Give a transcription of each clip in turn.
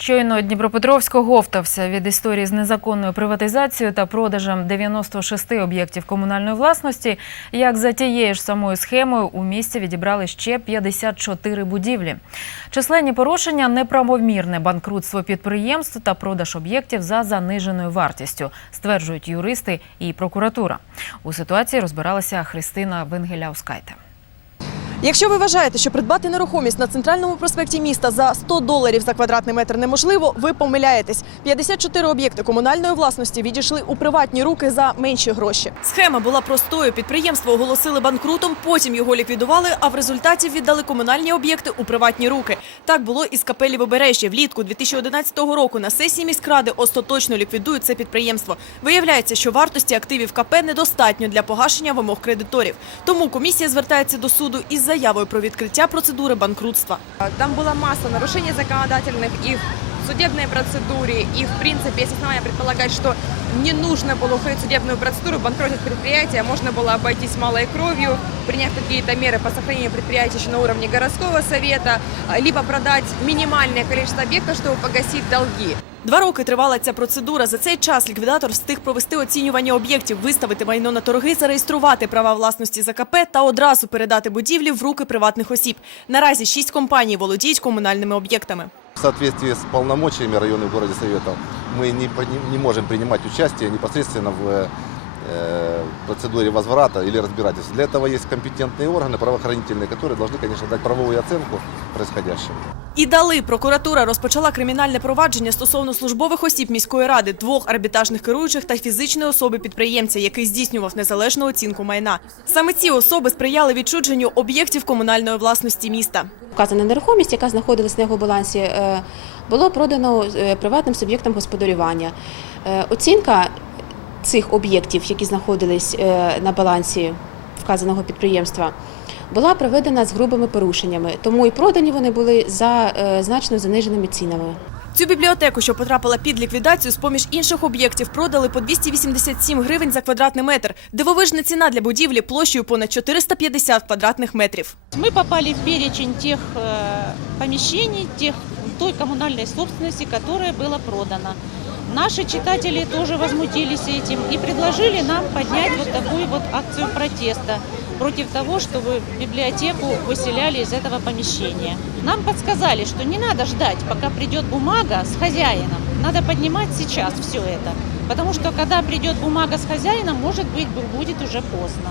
Щойно Дніпропетровськ оговтався від історії з незаконною приватизацією та продажем 96 об'єктів комунальної власності. Як за тією ж самою схемою у місті відібрали ще 54 будівлі. Численні порушення, неправомірне банкрутство підприємств та продаж об'єктів за заниженою вартістю, стверджують юристи і прокуратура. У ситуації розбиралася Христина Венгеляускайте. Якщо ви вважаєте, що придбати нерухомість на центральному проспекті міста за 100 доларів за квадратний метр неможливо, ви помиляєтесь. 54 об'єкти комунальної власності відійшли у приватні руки за менші гроші. Схема була простою. Підприємство оголосили банкрутом, потім його ліквідували, а в результаті віддали комунальні об'єкти у приватні руки. Так було і з капелі Вибережжя. Влітку 2011 року на сесії міськради остаточно ліквідують це підприємство. Виявляється, що вартості активів КП недостатньо для погашення вимог кредиторів. Тому комісія звертається до суду із заявою про відкриття процедури банкрутства. Там была масса нарушений законодательных и в судебной процедуре, и в принципе есть основания предполагать, что не нужно было уходить в судебную процедуру, банкротить предприятие, можно было обойтись малой кровью, приняв какие-то меры по сохранению предприятия еще на уровне городского совета, либо продать минимальное количество объектов, чтобы погасить долги. Два роки тривала ця процедура. За цей час ліквідатор встиг провести оцінювання об'єктів, виставити майно на торги, зареєструвати права власності за КП та одразу передати будівлі в руки приватних осіб. Наразі шість компаній володіють комунальними об'єктами. В соответствии с полномочиями районных города Советов мы не, при- не можем принимать участие непосредственно в э, процедуре возврата или разбирательства. Для этого есть компетентные органы правоохранительные, которые должны, конечно, дать правовую оценку происходящему. І дали прокуратура розпочала кримінальне провадження стосовно службових осіб міської ради, двох арбітражних керуючих та фізичної особи підприємця, який здійснював незалежну оцінку майна. Саме ці особи сприяли відчудженню об'єктів комунальної власності міста. Вказана нерухомість, яка знаходилась на його балансі, е, було продано е, приватним суб'єктам господарювання. Е, Оцінка цих об'єктів, які знаходились е, на балансі вказаного підприємства, була проведена з грубими порушеннями, тому і продані вони були за е, значно заниженими цінами. Цю бібліотеку, що потрапила під ліквідацію, з поміж інших об'єктів продали по 287 гривень за квадратний метр. Дивовижна ціна для будівлі площею понад 450 квадратних метрів. Мы попали в перечень тех э, помещений, тех, той коммунальной собственности, которая была продана. Наши читатели тоже возмутились этим и предложили нам поднять вот такую вот акцию протеста против того, чтобы библиотеку выселяли из этого помещения. Нам подсказали, что не надо ждать, пока придет бумага с хозяином. Надо поднимать сейчас все это. Потому что когда придет бумага с хозяином, может быть, будет уже поздно.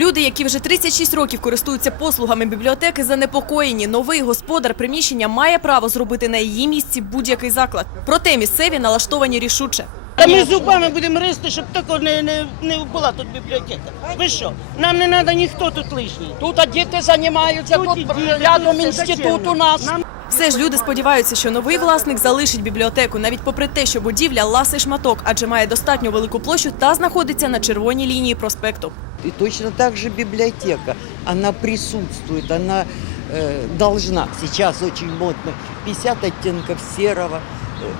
Люди, які вже 36 років користуються послугами бібліотеки, занепокоєні. Новий господар приміщення має право зробити на її місці будь-який заклад. Проте місцеві налаштовані рішуче. Та ми зубами будемо ристи, щоб тако не, не, не була тут бібліотека. Ви що? Нам не треба ніхто тут лишній. Тут а діти займаються, Тут тут, діти, рядом тут інститут у нас. Нам Все ж люди сподіваються, що новий власник залишить бібліотеку, навіть попри те, що будівля ласий шматок, адже має достатньо велику площу та знаходиться на червоній лінії проспекту. И точно так же библиотека, она присутствует, она э, должна. Сейчас очень модно 50 оттенков серого,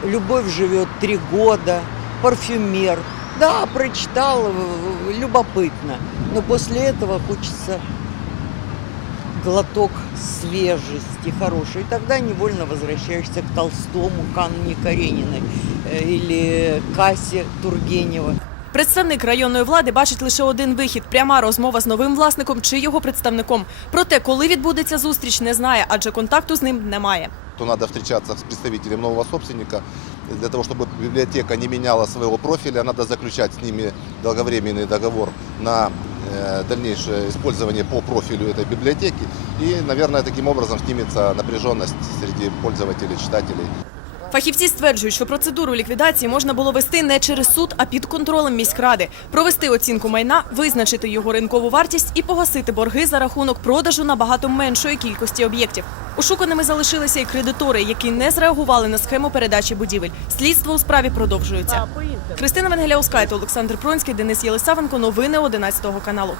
э, любовь живет три года, парфюмер. Да, прочитал, э, любопытно, но после этого хочется глоток свежести хороший. И тогда невольно возвращаешься к Толстому, к Анне Карениной э, или Кассе Тургенева. Представник районної влади бачить лише один вихід пряма розмова з новим власником чи його представником. Проте, коли відбудеться зустріч, не знає, адже контакту з ним немає. То надо встречаться с представителем нового собственника. Для того, чтобы библиотека не меняла своего профиля, надо заключать с ними долговременный договор на э, дальнейшее использование по профилю этой библиотеки. И, наверное, таким образом снимется напряженность среди пользователей, читателей. Фахівці стверджують, що процедуру ліквідації можна було вести не через суд, а під контролем міськради, провести оцінку майна, визначити його ринкову вартість і погасити борги за рахунок продажу набагато меншої кількості об'єктів. Ошуканими залишилися і кредитори, які не зреагували на схему передачі будівель. Слідство у справі продовжується. Христина Венгеляускайте, Олександр Пронський, Денис Єлисавенко. Новини 11 каналу.